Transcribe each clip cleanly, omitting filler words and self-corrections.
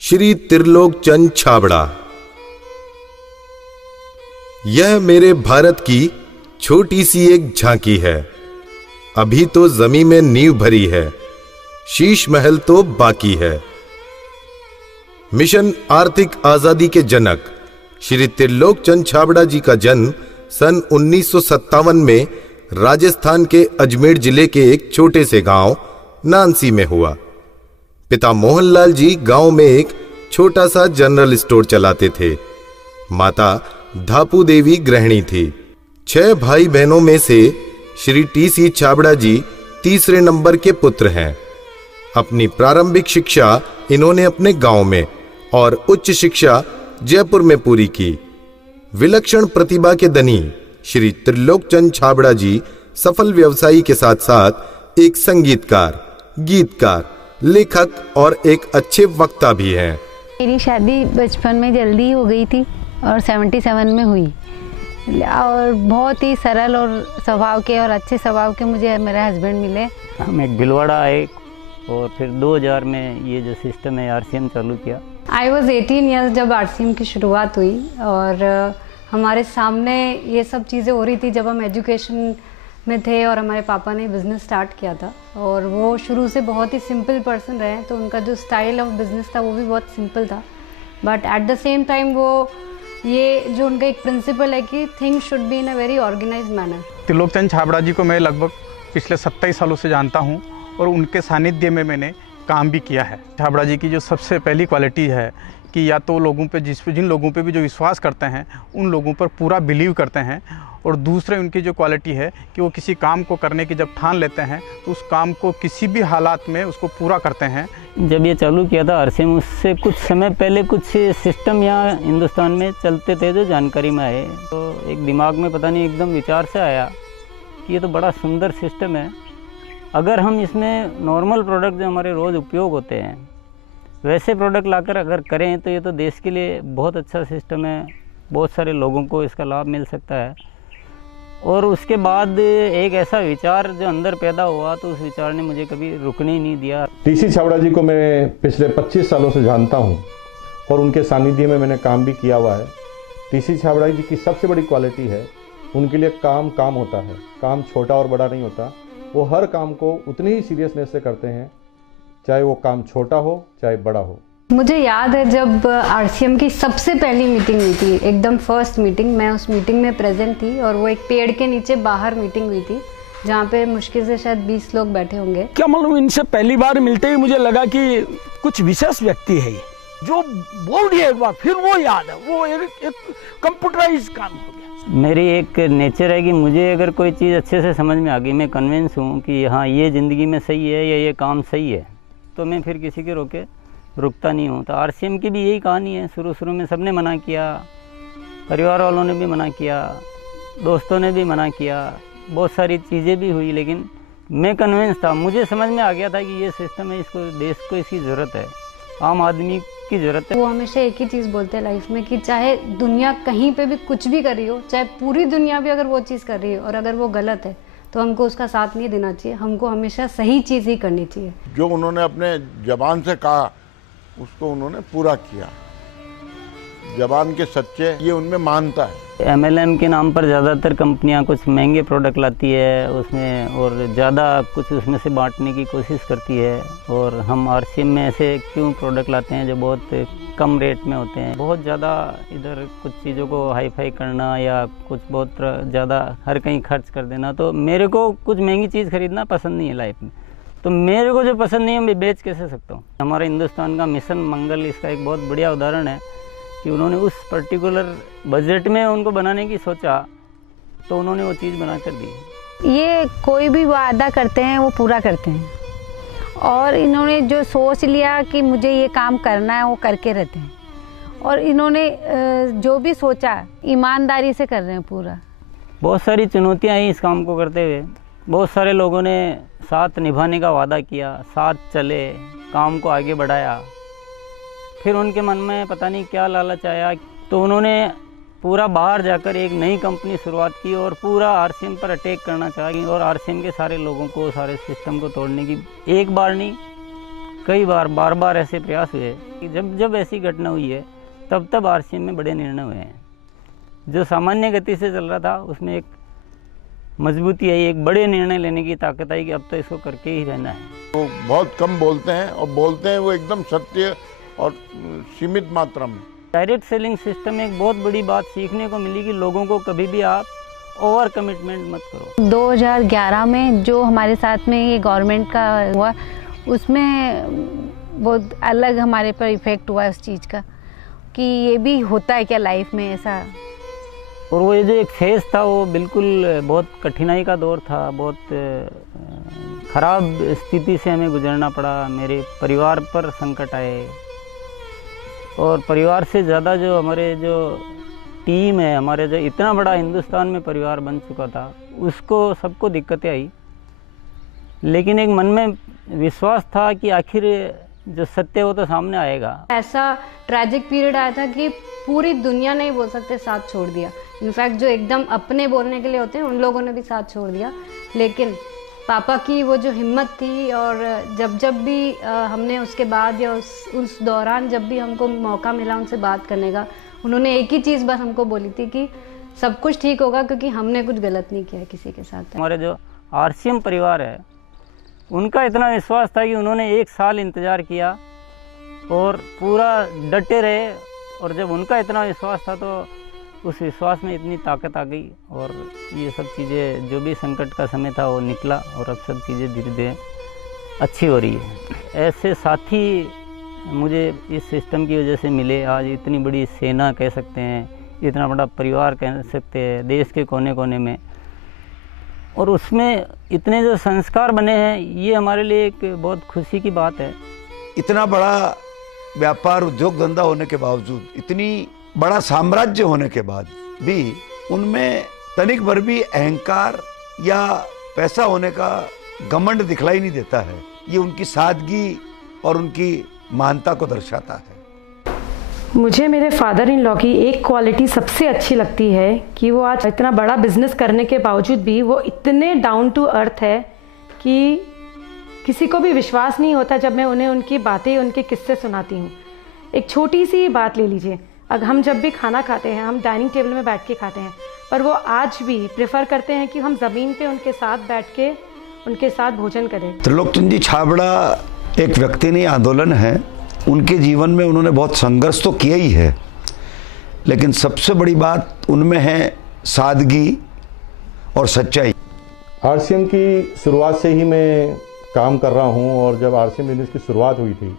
श्री त्रिलोक चंद छाबड़ा। यह मेरे भारत की छोटी सी एक झांकी है। अभी तो जमीन में नींव भरी है, शीश महल तो बाकी है। मिशन आर्थिक आजादी के जनक श्री त्रिलोक चंद छाबड़ा जी का जन्म सन 1957 में राजस्थान के अजमेर जिले के एक छोटे से गांव नानसी में हुआ। पिता मोहनलाल जी गांव में एक छोटा सा जनरल स्टोर चलाते थे। माता धापू देवी गृहिणी थी। 6 भाई बहनों में से श्री टी.सी. छाबड़ा जी तीसरे नंबर के पुत्र हैं। अपनी प्रारंभिक शिक्षा इन्होंने अपने गांव में और उच्च शिक्षा जयपुर में पूरी की। विलक्षण प्रतिभा के धनी श्री त्रिलोक चंद छाबड़ा जी सफल व्यवसायी के साथ साथ एक संगीतकार, गीतकार, लेखक और एक अच्छे वक्ता भी हैं। मेरी शादी बचपन में जल्दी हो गई थी और 77 में हुई और बहुत ही सरल और स्वभाव के और अच्छे स्वभाव के मुझे मेरे हस्बैंड मिले। हम एक भिलवाड़ा आए और फिर 2000 में ये जो सिस्टम है आरसीएम चालू किया। आई वॉज 18 ईयर्स जब आरसीएम की शुरुआत हुई और हमारे सामने ये सब चीज़ें हो रही थी जब हम एजुकेशन में थे और हमारे पापा ने बिज़नेस स्टार्ट किया था और वो शुरू से बहुत ही सिंपल पर्सन रहे, तो उनका जो स्टाइल ऑफ बिज़नेस था वो भी बहुत सिंपल था। But at the same time वो ये जो उनका एक प्रिंसिपल है कि things should be in a very organised manner. Trilok Chand Chhabra ji को मैं लगभग पिछले 27 सालों से जानता हूँ और उनके सानिध्य में मैंने काम भी किया है। छाबड़ा जी की जो सबसे पहली क्वालिटी है कि या तो लोगों पे जिन लोगों पे भी जो विश्वास करते हैं उन लोगों पर पूरा बिलीव करते हैं, और दूसरे उनकी जो क्वालिटी है कि वो किसी काम को करने की जब ठान लेते हैं तो उस काम को किसी भी हालात में उसको पूरा करते हैं। जब ये चालू किया था आरसीएम, उससे कुछ समय पहले कुछ सिस्टम यहाँ हिंदुस्तान में चलते थे जो जानकारी में आए, तो एक दिमाग में पता नहीं एकदम विचार से आया कि ये तो बड़ा सुंदर सिस्टम है। अगर हम इसमें नॉर्मल प्रोडक्ट जो हमारे रोज़ उपयोग होते हैं वैसे प्रोडक्ट लाकर अगर करें तो ये तो देश के लिए बहुत अच्छा सिस्टम है, बहुत सारे लोगों को इसका लाभ मिल सकता है। और उसके बाद एक ऐसा विचार जो अंदर पैदा हुआ तो उस विचार ने मुझे कभी रुकने ही नहीं दिया। टी.सी. छाबड़ा जी को मैं पिछले 25 सालों से जानता हूं और उनके सानिध्य में मैंने काम भी किया हुआ है। टी.सी. छाबड़ा जी की सबसे बड़ी क्वालिटी है उनके लिए काम होता है। काम छोटा और बड़ा नहीं होता, वो हर काम को उतनी ही सीरियसनेस से करते हैं, चाहे वो काम छोटा हो चाहे बड़ा हो। मुझे याद है जब आरसीएम की सबसे पहली मीटिंग हुई थी, एकदम फर्स्ट मीटिंग, मैं उस मीटिंग में प्रेजेंट थी और वो एक पेड़ के नीचे बाहर मीटिंग हुई थी जहाँ पे मुश्किल से शायद 20 लोग बैठे होंगे। क्या मालूम, इनसे पहली बार मिलते ही मुझे लगा कि कुछ विशेष व्यक्ति है जो बोल दिया एक बार फिर वो याद है, वो एक कंप्यूटराइज काम हो गया। मेरी एक नेचर है कि मुझे अगर कोई चीज़ अच्छे से समझ में आ गई, मैं कन्विंस हूँ कि हाँ ये ज़िंदगी में सही है या ये काम सही है, तो मैं फिर किसी के रोके रुकता नहीं हूँ। तो आरसीएम की भी यही कहानी है। शुरू में सबने मना किया, परिवार वालों ने भी मना किया, दोस्तों ने भी मना किया, बहुत सारी चीज़ें भी हुई, लेकिन मैं कन्विंस था, मुझे समझ में आ गया था कि ये सिस्टम है, इसको देश को इसकी ज़रूरत है, आम आदमी की ज़रूरत है। वो हमेशा एक ही चीज़ बोलते हैं लाइफ में कि चाहे दुनिया कहीं पे भी कुछ भी कर रही हो, चाहे पूरी दुनिया भी अगर वो चीज़ कर रही है और अगर वो गलत है तो हमको उसका साथ नहीं देना चाहिए, हमको हमेशा सही चीज़ ही करनी चाहिए। जो उन्होंने अपने जबान से कहा उसको उन्होंने पूरा किया। जबान के सच्चे ये उनमें मानता है। MLM के नाम पर ज़्यादातर कंपनियां कुछ महंगे प्रोडक्ट लाती है उसमें और ज़्यादा कुछ उसमें से बांटने की कोशिश करती है, और हम आरसीएम में ऐसे क्यों प्रोडक्ट लाते हैं जो बहुत कम रेट में होते हैं। बहुत ज़्यादा इधर कुछ चीज़ों को हाई फाई करना या कुछ बहुत ज़्यादा हर कहीं खर्च कर देना, तो मेरे को कुछ महंगी चीज़ खरीदना पसंद नहीं है लाइफ में। तो मेरे को जो पसंद नहीं है मैं बेच कैसे सकता हूँ। हमारे हिंदुस्तान का मिशन मंगल इसका एक बहुत बढ़िया उदाहरण है कि उन्होंने उस पर्टिकुलर बजट में उनको बनाने की सोचा तो उन्होंने वो चीज़ बना कर दी। ये कोई भी वादा करते हैं वो पूरा करते हैं, और इन्होंने जो सोच लिया कि मुझे ये काम करना है वो करके रहते हैं, और इन्होंने जो भी सोचा ईमानदारी से कर रहे हैं पूरा। बहुत सारी चुनौतियाँ आई इस काम को करते हुए। बहुत सारे लोगों ने साथ निभाने का वादा किया, साथ चले, काम को आगे बढ़ाया, फिर उनके मन में पता नहीं क्या लालच आया तो उन्होंने पूरा बाहर जाकर एक नई कंपनी शुरुआत की और पूरा आरसीएम पर अटैक करना चाहिए और आरसीएम के सारे लोगों को, सारे सिस्टम को तोड़ने की एक बार नहीं कई बार बार ऐसे प्रयास हुए कि जब ऐसी घटना हुई है तब आरसीएम में बड़े निर्णय हुए हैं। जो सामान्य गति से चल रहा था उसमें एक मजबूती आई, एक बड़े निर्णय लेने की ताकत आई कि अब तो इसको करके ही रहना है। वो बहुत कम बोलते हैं और बोलते हैं वो एकदम सत्य और सीमित मात्रा में। डायरेक्ट सेलिंग सिस्टम में एक बहुत बड़ी बात सीखने को मिली कि लोगों को कभी भी आप ओवर कमिटमेंट मत करो। 2011 में जो हमारे साथ में ये गवर्नमेंट का हुआ, उसमें बहुत अलग हमारे पर इफ़ेक्ट हुआ उस चीज़ का कि ये भी होता है क्या लाइफ में ऐसा। और वो ये जो एक फेज़ था वो बिल्कुल बहुत कठिनाई का दौर था, बहुत ख़राब स्थिति से हमें गुजरना पड़ा। मेरे परिवार पर संकट आए और परिवार से ज़्यादा जो हमारे जो टीम है, हमारे जो इतना बड़ा हिंदुस्तान में परिवार बन चुका था, उसको सबको दिक्कतें आई। लेकिन एक मन में विश्वास था कि आखिर जो सत्य वो तो सामने आएगा। ऐसा ट्रैजिक पीरियड आया था कि पूरी दुनिया ने ही बोल सकते साथ छोड़ दिया। इनफैक्ट जो एकदम अपने बोलने के लिए होते हैं उन लोगों ने भी साथ छोड़ दिया। लेकिन पापा की वो जो हिम्मत थी, और जब भी हमने उसके बाद या उस दौरान जब भी हमको मौका मिला उनसे बात करने का, उन्होंने एक ही चीज़ बस हमको बोली थी कि सब कुछ ठीक होगा क्योंकि हमने कुछ गलत नहीं किया किसी के साथ। हमारे जो आरसीएम परिवार है उनका इतना विश्वास था कि उन्होंने 1 साल इंतज़ार किया और पूरा डटे रहे। और जब उनका इतना विश्वास था तो उस विश्वास में इतनी ताकत आ गई और ये सब चीज़ें, जो भी संकट का समय था वो निकला और अब सब चीज़ें धीरे धीरे अच्छी हो रही है। ऐसे साथी मुझे इस सिस्टम की वजह से मिले। आज इतनी बड़ी सेना कह सकते हैं, इतना बड़ा परिवार कह सकते हैं देश के कोने कोने में, और उसमें इतने जो संस्कार बने हैं, ये हमारे लिए एक बहुत खुशी की बात है। इतना बड़ा व्यापार उद्योग धंधा होने के बावजूद, इतनी बड़ा साम्राज्य होने के बाद भी उनमें तनिक भर भी अहंकार या पैसा होने का घमंड दिखलाई नहीं देता है। ये उनकी सादगी और उनकी महानता को दर्शाता है। मुझे मेरे फादर इन लॉ की एक क्वालिटी सबसे अच्छी लगती है कि वो आज इतना बड़ा बिजनेस करने के बावजूद भी वो इतने डाउन टू अर्थ है कि किसी को भी विश्वास नहीं होता जब मैं उन्हें उनकी बातें, उनके किस्से सुनाती हूँ। एक छोटी सी बात ले लीजिए, अगर हम जब भी खाना खाते हैं हम डाइनिंग टेबल में बैठ के खाते हैं, पर वो आज भी प्रेफर करते हैं कि हम ज़मीन पे उनके साथ बैठ के उनके साथ भोजन करें। त्रिलोकचंद जी छाबड़ा एक व्यक्ति नहीं, आंदोलन है। उनके जीवन में उन्होंने बहुत संघर्ष तो किया ही है, लेकिन सबसे बड़ी बात उनमें है सादगी और सच्चाई। आरसीएम की शुरुआत से ही मैं काम कर रहा हूं, और जब आरसीएम बिजनेस की शुरुआत हुई थी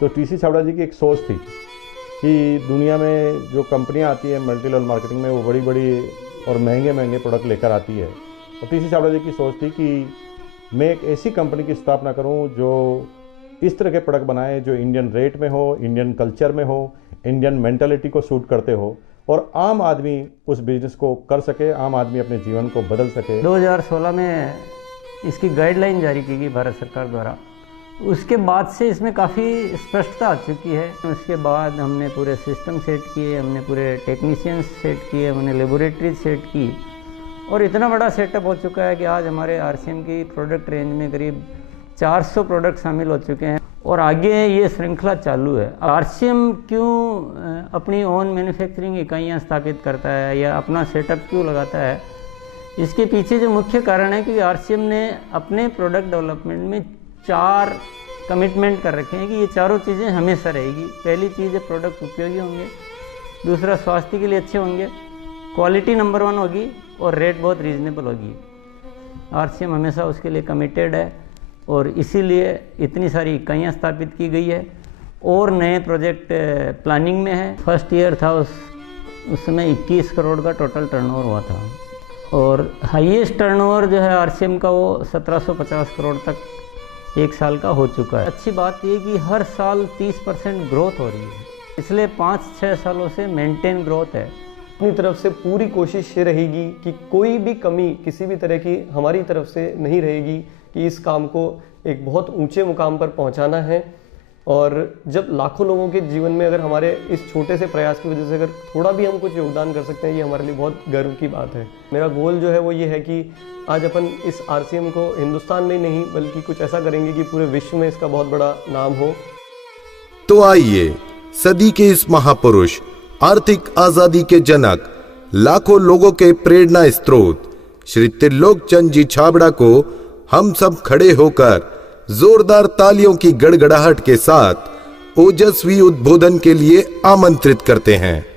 तो टीसी छाबड़ा जी की एक सोच थी कि दुनिया में जो कंपनियां आती हैं मल्टी लेवल मार्केटिंग में, वो बड़ी बड़ी और महंगे महंगे प्रोडक्ट लेकर आती है। और टीसी छाबड़ा जी की सोच थी कि मैं एक ऐसी कंपनी की स्थापना करूं जो इस तरह के प्रोडक्ट बनाए जो इंडियन रेट में हो, इंडियन कल्चर में हो, इंडियन मेंटालिटी को सूट करते हो, और आम आदमी उस बिजनेस को कर सके, आम आदमी अपने जीवन को बदल सके। 2016 में इसकी गाइडलाइन जारी की गई भारत सरकार द्वारा। उसके बाद से इसमें काफ़ी स्पष्टता आ चुकी है। उसके बाद हमने पूरे सिस्टम सेट किए, हमने पूरे टेक्नीशियंस सेट किए, हमने लेबोरेटरी सेट की, और इतना बड़ा सेटअप हो चुका है कि आज हमारे आरसीएम की प्रोडक्ट रेंज में करीब 400 प्रोडक्ट शामिल हो चुके हैं और आगे ये श्रृंखला चालू है। आरसीएम क्यों अपनी ओन मैन्युफैक्चरिंग इकाइयाँ स्थापित करता है या अपना सेटअप क्यों लगाता है, इसके पीछे जो मुख्य कारण है कि आरसीएम ने अपने प्रोडक्ट डेवलपमेंट में 4 कमिटमेंट कर रखे हैं कि ये चारों चीज़ें हमेशा रहेगी। पहली चीज़ है प्रोडक्ट उपयोगी होंगे, दूसरा स्वास्थ्य के लिए अच्छे होंगे, क्वालिटी नंबर 1 होगी और रेट बहुत रीजनेबल होगी। आरसीएम हमेशा उसके लिए कमिटेड है और इसीलिए इतनी सारी इकाइयाँ स्थापित की गई है और नए प्रोजेक्ट प्लानिंग में है। फर्स्ट ईयर था उस समय 21 करोड़ का टोटल टर्नओवर हुआ था और हाईएस्ट टर्नओवर जो है आरसीएम का वो 1750 करोड़ तक एक साल का हो चुका है। अच्छी बात ये कि हर साल 30% ग्रोथ हो रही है, इसलिए 5-6 सालों से मेंटेन ग्रोथ है। अपनी तरफ से पूरी कोशिश ये रहेगी कि कोई भी कमी किसी भी तरह की हमारी तरफ से नहीं रहेगी कि इस काम को एक बहुत ऊंचे मुकाम पर पहुंचाना है और जब लाखों लोगों के जीवन में अगर हमारे इस छोटे से प्रयास की वजह से अगर थोड़ा भी हम कुछ योगदान कर सकते हैं, ये हमारे लिए बहुत गर्व की बात है। मेरा गोल जो है वो ये है कि आज अपन इस RCM को हिंदुस्तान में नहीं बल्कि कुछ ऐसा करेंगे कि पूरे विश्व में इसका बहुत बड़ा नाम हो। तो आइए सदी के इस महापुरुष, आर्थिक आजादी के जनक, लाखों लोगों के प्रेरणा स्रोत श्री त्रिलोक चंद जी छाबड़ा को हम सब खड़े होकर जोरदार तालियों की गड़गड़ाहट के साथ ओजस्वी उद्बोधन के लिए आमंत्रित करते हैं।